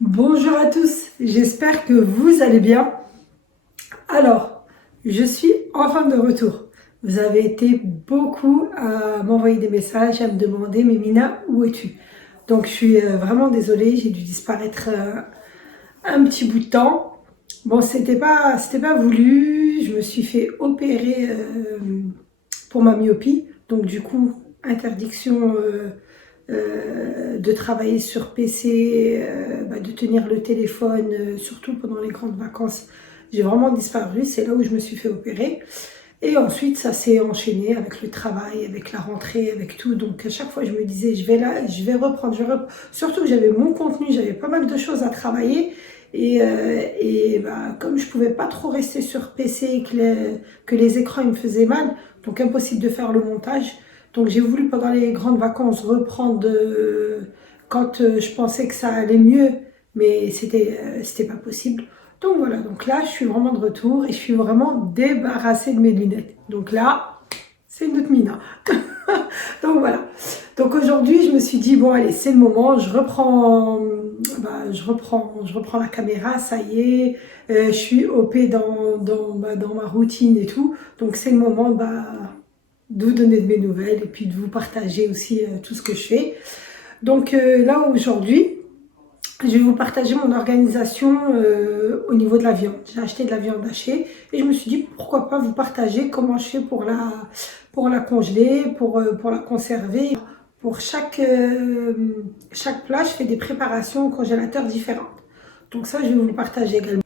Bonjour à tous, j'espère que vous allez bien. Alors, je suis enfin de retour. Vous avez été beaucoup à m'envoyer des messages, à me demander, mais Mina, où es-tu? Donc, je suis vraiment désolée, j'ai dû disparaître un petit bout de temps. Bon, c'était pas voulu, je me suis fait opérer pour ma myopie. Donc, du coup, interdiction de travailler sur PC, de tenir le téléphone, surtout pendant les grandes vacances. J'ai vraiment disparu, c'est là où je me suis fait opérer. Et ensuite, ça s'est enchaîné avec le travail, avec la rentrée, avec tout. Donc à chaque fois, je me disais, je vais reprendre, Surtout que j'avais mon contenu, j'avais pas mal de choses à travailler. Comme je pouvais pas trop rester sur PC et que les écrans ils me faisaient mal, donc impossible de faire le montage. Donc j'ai voulu pendant les grandes vacances reprendre quand je pensais que ça allait mieux, mais c'était pas possible. Donc voilà, donc là je suis vraiment de retour et je suis vraiment débarrassée de mes lunettes. Donc là, c'est notre Mina. Donc voilà. Donc aujourd'hui, je me suis dit, bon allez, c'est le moment, je reprends la caméra, ça y est, je suis OP dans ma routine et tout. Donc c'est le moment de vous donner de mes nouvelles et puis de vous partager aussi tout ce que je fais. Donc là aujourd'hui, je vais vous partager mon organisation au niveau de la viande. J'ai acheté de la viande hachée et je me suis dit pourquoi pas vous partager comment je fais pour la congeler, pour la conserver. Pour chaque plat, je fais des préparations au congélateur différentes. Donc ça, je vais vous le partager également.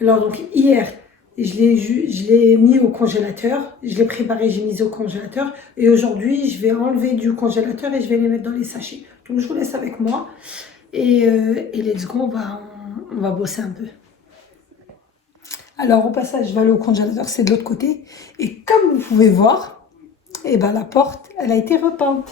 Alors donc hier, je l'ai mis au congélateur, je l'ai préparé, j'ai mis au congélateur. Et aujourd'hui, je vais enlever du congélateur et je vais les mettre dans les sachets. Donc je vous laisse avec moi. Et let's go, on va bosser un peu. Alors au passage, je vais aller au congélateur, c'est de l'autre côté. Et comme vous pouvez voir, eh ben, la porte, elle a été repeinte.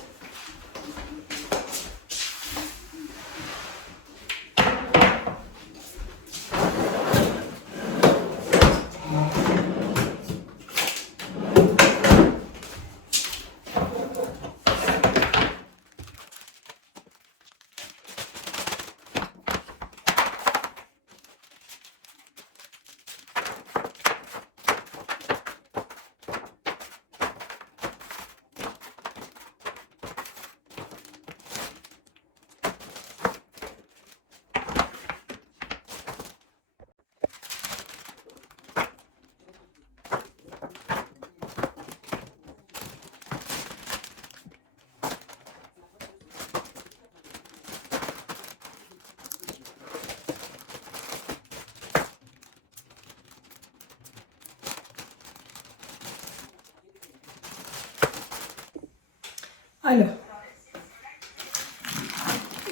Alors,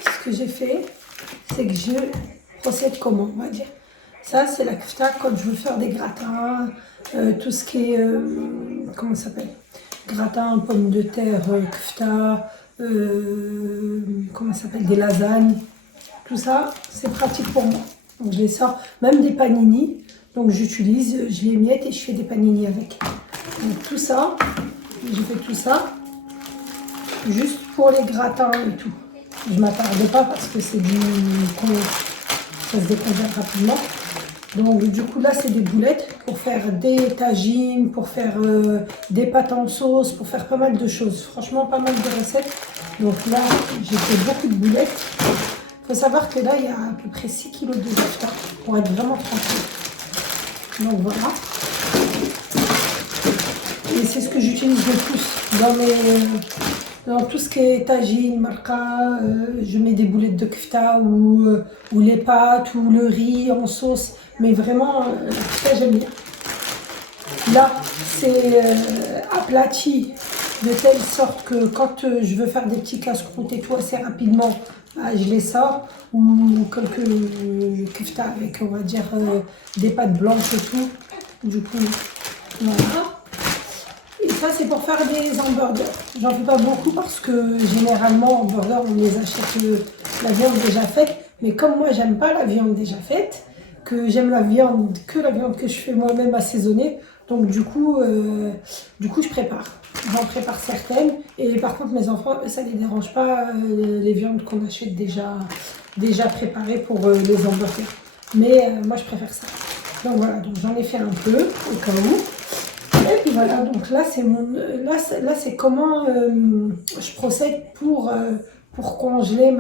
ce que j'ai fait, c'est que je procède comment, on va dire. Ça, c'est la kefta quand je veux faire des gratins, tout ce qui est, comment ça s'appelle? Gratin, pommes de terre, kefta, comment ça s'appelle? Des lasagnes. Tout ça, c'est pratique pour moi. Donc je les sors, même des panini. Donc j'utilise, je les miette et je fais des panini avec. Donc tout ça, je fais tout ça juste pour les gratins et tout. Je m'attarde pas parce que ça se décongèle rapidement. Donc du coup là c'est des boulettes pour faire des tagines, pour faire des pâtes en sauce, pour faire pas mal de choses. Franchement pas mal de recettes. Donc là j'ai fait beaucoup de boulettes. Il faut savoir que là il y a à peu près 6 kilos de zafta pour être vraiment tranquille. Donc voilà. Et c'est ce que j'utilise le plus dans tout ce qui est tagine, marqa, je mets des boulettes de kefta ou les pâtes ou le riz en sauce. Mais vraiment, la kefta, j'aime bien. Là, c'est aplati de telle sorte que quand je veux faire des petits casse-croûtes et tout assez rapidement, je les sors. Ou quelques kefta avec, on va dire, des pâtes blanches et tout. Du coup, voilà. Et ça, c'est pour faire des hamburgers. J'en fais pas beaucoup parce que généralement, hamburgers, on les achète la viande déjà faite. Mais comme moi, j'aime pas la viande déjà faite, que j'aime la viande que je fais moi-même assaisonnée. Donc du coup, je prépare. J'en prépare certaines. Et par contre, mes enfants, ça les dérange pas, les viandes qu'on achète déjà préparé pour les hamburgers. Mais moi, je préfère ça. Donc voilà, donc j'en ai fait un peu au cas où. Et puis voilà, donc là, c'est comment je procède pour congeler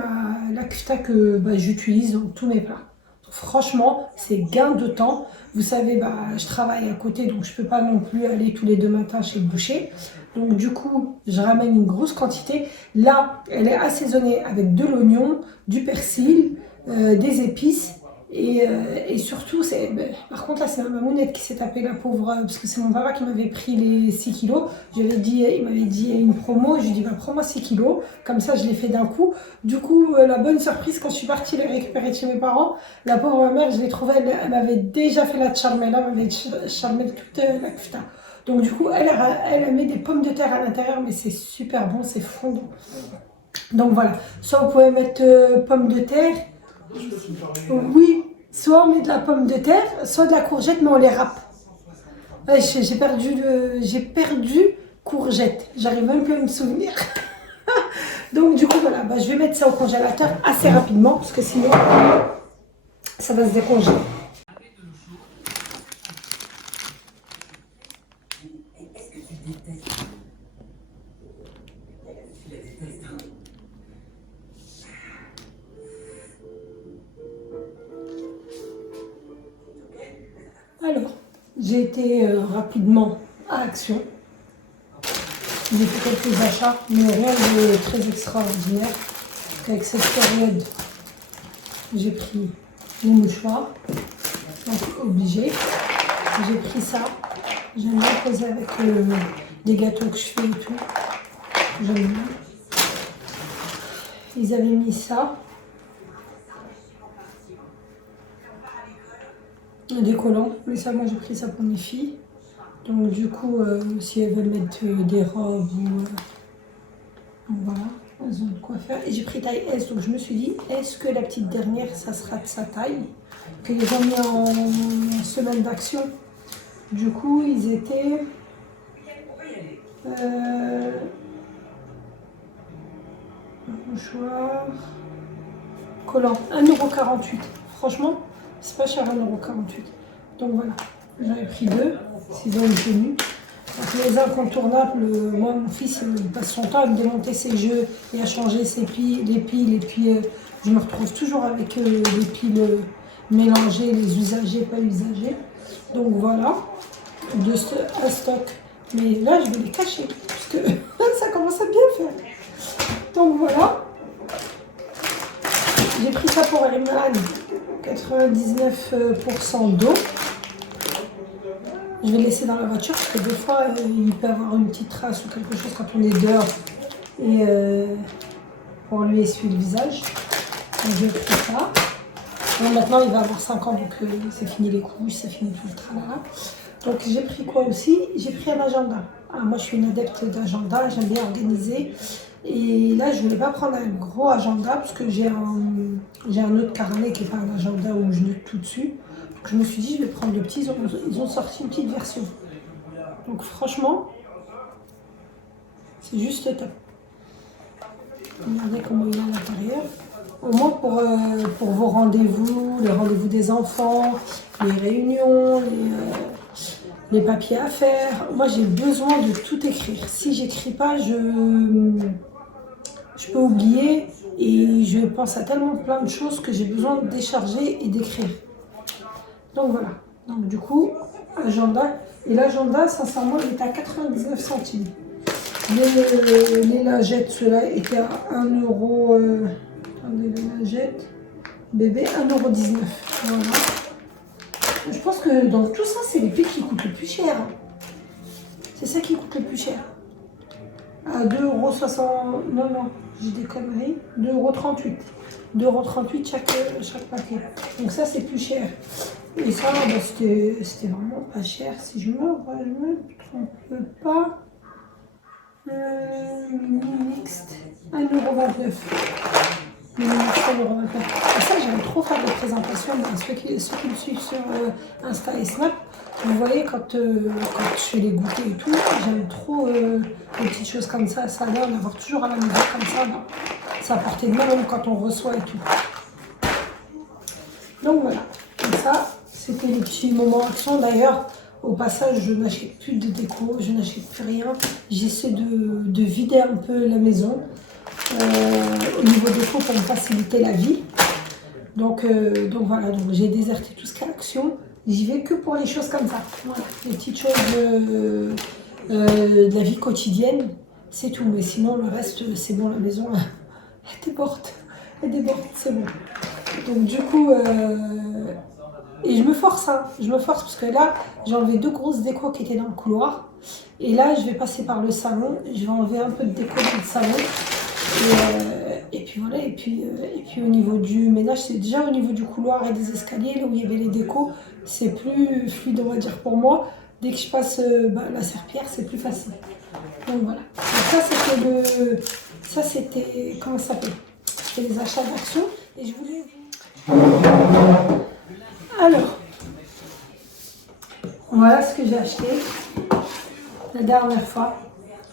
la kefta que j'utilise dans tous mes plats. Franchement, c'est gain de temps. Vous savez, je travaille à côté, donc je ne peux pas non plus aller tous les 2 matins chez le boucher. Donc du coup, je ramène une grosse quantité. Là, elle est assaisonnée avec de l'oignon, du persil, des épices. Et surtout, par contre, là, c'est ma mamounette qui s'est tapée la pauvre, parce que c'est mon papa qui m'avait pris les 6 kilos. Il m'avait dit une promo, je lui ai dit, prends-moi 6 kilos, comme ça, je l'ai fait d'un coup. Du coup, la bonne surprise, quand je suis partie les récupérer de chez mes parents, la pauvre mère, je l'ai trouvée, elle m'avait déjà fait la charmella, elle m'avait charmé toute la kefta. Donc du coup, elle met des pommes de terre à l'intérieur, mais c'est super bon, c'est fondant. Donc voilà, soit vous pouvez mettre pommes de terre, oui, soit on met de la pomme de terre, soit de la courgette, mais on les râpe. Ouais, j'ai perdu courgette, j'arrive même plus à me souvenir. Donc du coup, voilà, je vais mettre ça au congélateur assez rapidement, parce que sinon, ça va se décongeler. Alors, j'ai été rapidement à Action. J'ai fait quelques achats, mais rien de très extraordinaire. Avec cette période, j'ai pris les mouchoirs, donc obligé. J'ai pris ça. J'aime bien poser avec des gâteaux que je fais et tout. J'aime bien. Ils avaient mis ça. Des collants, mais ça, moi j'ai pris ça pour mes filles. Donc du coup, si elles veulent mettre des robes ou voilà, elles ont de quoi faire. Et j'ai pris taille S, donc je me suis dit, est-ce que la petite dernière, ça sera de sa taille? Que les ont mis en semaine d'action. Du coup, ils étaient mouchoir, collant, 1,48 €. Franchement, c'est pas cher, 1,48 €. Donc voilà, j'en ai pris 2, s'ils ont une tenue. Donc les incontournables, moi mon fils il passe son temps à me démonter ses jeux et à changer les piles, et puis je me retrouve toujours avec les piles mélangées, les usagées, pas usagées. Donc voilà, un stock. Mais là je vais les cacher, parce que ça commence à bien faire. Donc voilà. J'ai pris ça pour Herman, 99% d'eau. Je vais le laisser dans la voiture parce que des fois il peut avoir une petite trace ou quelque chose quand on est dehors et pour lui essuyer le visage. Donc j'ai pris ça. Bon, maintenant il va avoir 5 ans donc c'est fini les couches, c'est fini tout le tralala. Donc j'ai pris quoi aussi? J'ai pris un agenda. Moi je suis une adepte d'agenda, j'aime bien organiser. Et là je voulais pas prendre un gros agenda parce que j'ai un autre carnet qui n'est pas un agenda où je note tout dessus. Je me suis dit, je vais prendre le petit, ils ont sorti une petite version. Donc franchement, c'est juste top. Regardez comment il est à l'intérieur. Au moins pour vos rendez-vous, les rendez-vous des enfants, les réunions, les papiers à faire. Moi, j'ai besoin de tout écrire. Si j'écris pas, je peux oublier et je pense à tellement plein de choses que j'ai besoin de décharger et d'écrire. Donc voilà, donc du coup, agenda. Et l'agenda, sincèrement, il était à 99 centimes. Les lingettes, ceux-là étaient à 1 euro. Attendez, les lingettes. Bébé, 1,19 €. Voilà. Je pense que dans tout ça, c'est les piles qui coûtent le plus cher. C'est ça qui coûte le plus cher. À 2,60 €. Non, j'ai des conneries. 2,38 €. 2,38 € chaque paquet. Donc ça, c'est plus cher. Et ça, c'était vraiment pas cher. Si je me trompe pas. Mini mixte, 1,29 €. Mini mixte, 1,29 €. Et ça, j'aime trop faire des présentations. Ceux qui me suivent sur Insta et Snap, vous voyez, quand je fais les goûters et tout, j'aime trop les petites choses comme ça. Ça a l'air d'avoir toujours à la maison comme ça. C'est à portée de main, même quand on reçoit et tout. Donc voilà, comme ça, c'était les petits moments action. D'ailleurs, au passage, je n'achète plus de déco, je n'achète plus rien. J'essaie de vider un peu la maison au niveau déco pour me faciliter la vie. Donc voilà, donc j'ai déserté tout ce qui est action. J'y vais que pour les choses comme ça. Voilà, les petites choses de la vie quotidienne, c'est tout. Mais sinon, le reste, c'est bon, la maison, elle déborde. Elle déborde, c'est bon. Donc du coup, et je me force, hein. Je me force parce que là, j'ai enlevé 2 grosses décos qui étaient dans le couloir. Et là, je vais passer par le salon. Je vais enlever un peu de déco dans le salon. Et puis voilà, et puis au niveau du ménage, c'est déjà au niveau du couloir et des escaliers, là où il y avait les décos, c'est plus fluide, on va dire, pour moi. Dès que je passe la serpillière, c'est plus facile. Donc voilà. Donc ça c'était, comment ça s'appelle? C'était les achats d'Action. Et je voulais... Alors, voilà ce que j'ai acheté. La dernière fois,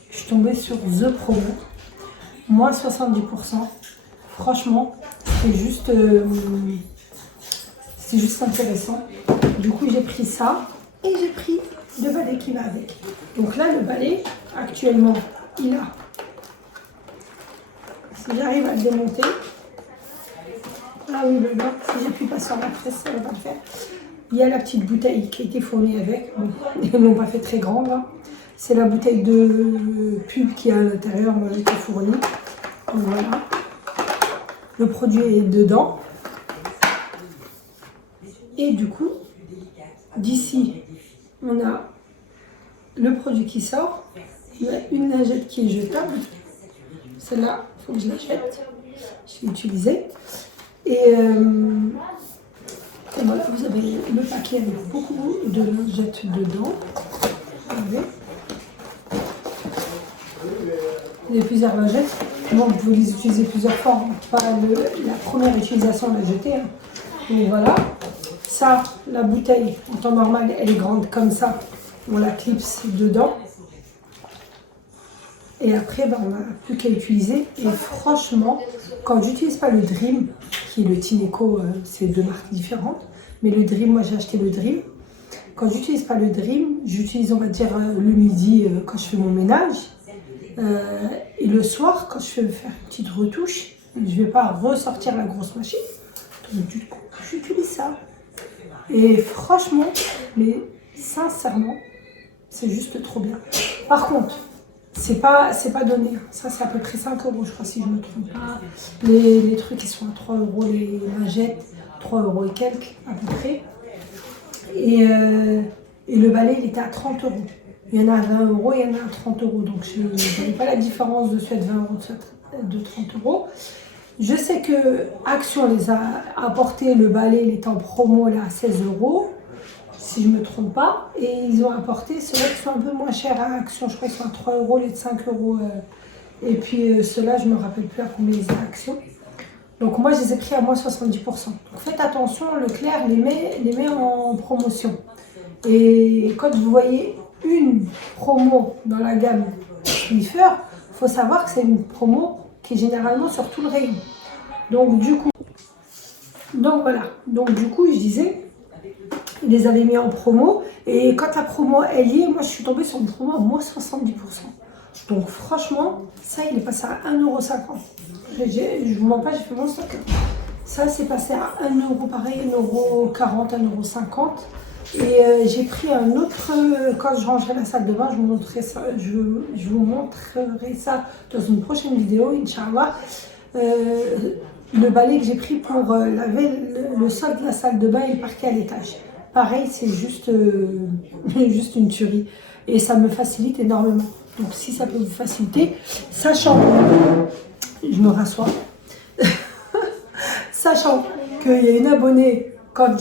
je suis tombée sur The Promo. Moins 70%. Franchement, c'est juste intéressant. Du coup, j'ai pris ça et j'ai pris le balai qui va avec. Donc là, le balai, actuellement, il a... Si j'arrive à le démonter... Ah oui, le blanc, si j'appuie pas sur la presse, ça ne va pas le faire. Il y a la petite bouteille qui a été fournie avec. Bon, ils ne l'ont pas fait très grande. Hein. C'est la bouteille de pub qui est à l'intérieur, qui est fournie. Donc voilà. Le produit est dedans. Et du coup, d'ici, on a le produit qui sort. Il y a une lingette qui est jetable. Celle-là, il faut que je la jette. Je vais l'utiliser. Et voilà, vous avez le paquet avec beaucoup de lingettes dedans. Vous avez plusieurs lingettes. Bon, vous pouvez les utiliser plusieurs fois. Pas la première utilisation, la jeter. Hein. Donc voilà. Ça, la bouteille, en temps normal, elle est grande comme ça. On la clipse dedans. Et après, on n'a plus qu'à utiliser. Et franchement, quand j'utilise pas le Dream, qui est le Tineco, c'est 2 marques différentes. Mais le Dream, moi j'ai acheté le Dream. Quand j'utilise pas le Dream, j'utilise, on va dire, le midi quand je fais mon ménage. Et le soir, quand je vais faire une petite retouche, je ne vais pas ressortir la grosse machine. Donc du coup, j'utilise ça. Et franchement, mais sincèrement, c'est juste trop bien. Par contre, c'est pas donné. Ça, c'est à peu près 5 € je crois, si je ne me trompe pas. Les trucs, ils sont à 3 €, les lingettes, 3 € et quelques, à peu près. Et le balai, il était à 30 €. Il y en a à 20 €, il y en a à 30 €. Donc, je ne voyais pas la différence de celui de 20 €, de 30 €. Je sais que Action les a apporté, le balai, il était en promo là à 16 €, si je ne me trompe pas. Et ils ont apporté ceux-là qui sont un peu moins chers à Action. Je crois qu'ils sont à 3 €, les de 5 €. Et puis ceux-là, je ne me rappelle plus à combien ils étaient à Action. Donc moi, je les ai pris à moins 70%. Donc faites attention, Leclerc les met en promotion. Et quand vous voyez une promo dans la gamme Swiffer, il faut savoir que c'est une promo qui est généralement sur tout le rayon. Donc voilà. Donc du coup, je disais, ils les avaient mis en promo. Et quand la promo elle y est, moi je suis tombée sur une promo à moins 70%. Donc franchement, ça il est passé à 1,50 €. Je vous mens pas, j'ai fait mon stock. Ça c'est passé à 1 € pareil, 1,40 €, 1,50 €. Et j'ai pris un autre, quand je rangerai la salle de bain, je vous montrerai ça dans une prochaine vidéo, Inch'Allah. Le balai que j'ai pris pour laver le sol de la salle de bain et le parquet à l'étage. Pareil, c'est juste, juste une tuerie. Et ça me facilite énormément. Donc si ça peut vous faciliter, sachant, je me rassois, sachant qu'il y a une abonnée, quand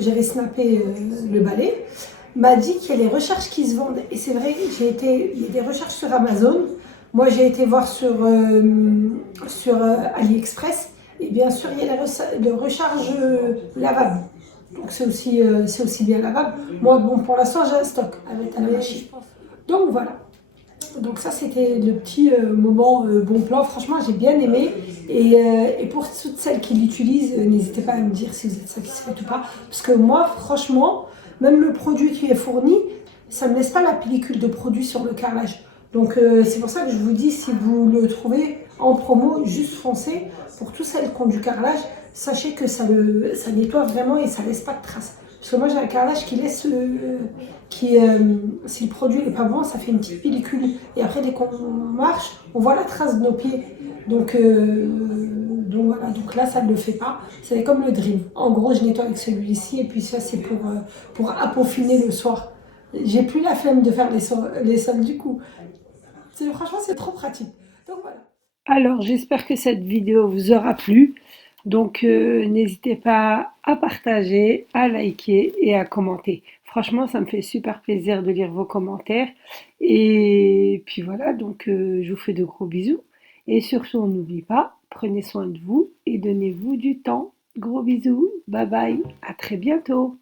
j'avais snappé le balai, m'a dit qu'il y a des recherches qui se vendent. Et c'est vrai, il y a des recherches sur Amazon. Moi, j'ai été voir sur AliExpress. Et bien sûr, il y a les recharges lavables. Donc, c'est aussi bien lavable. Moi, bon, pour l'instant, j'ai un stock avec la machine. Donc, voilà. Donc ça, c'était le petit moment bon plan. Franchement, j'ai bien aimé. Et pour toutes celles qui l'utilisent, n'hésitez pas à me dire si vous êtes satisfaite ou pas. Parce que moi, franchement, même le produit qui est fourni, ça ne laisse pas la pellicule de produit sur le carrelage. Donc c'est pour ça que je vous dis, si vous le trouvez en promo, juste foncez. Pour toutes celles qui ont du carrelage, sachez que ça nettoie vraiment et ça laisse pas de traces. Parce que moi, j'ai un carrelage qui laisse... si le produit n'est pas bon, ça fait une petite pellicule. Et après, dès qu'on marche, on voit la trace de nos pieds. Donc voilà, donc là, ça ne le fait pas. C'est comme le Dream. En gros, je nettoie avec celui-ci. Et puis ça, c'est pour appauvrir le soir. J'ai plus la flemme de faire les sols du coup. Franchement, c'est trop pratique. Donc voilà. Alors, j'espère que cette vidéo vous aura plu. Donc, n'hésitez pas à partager, à liker et à commenter. Franchement, ça me fait super plaisir de lire vos commentaires. Et puis voilà, donc je vous fais de gros bisous. Et surtout, on n'oublie pas, prenez soin de vous et donnez-vous du temps. Gros bisous, bye bye, à très bientôt.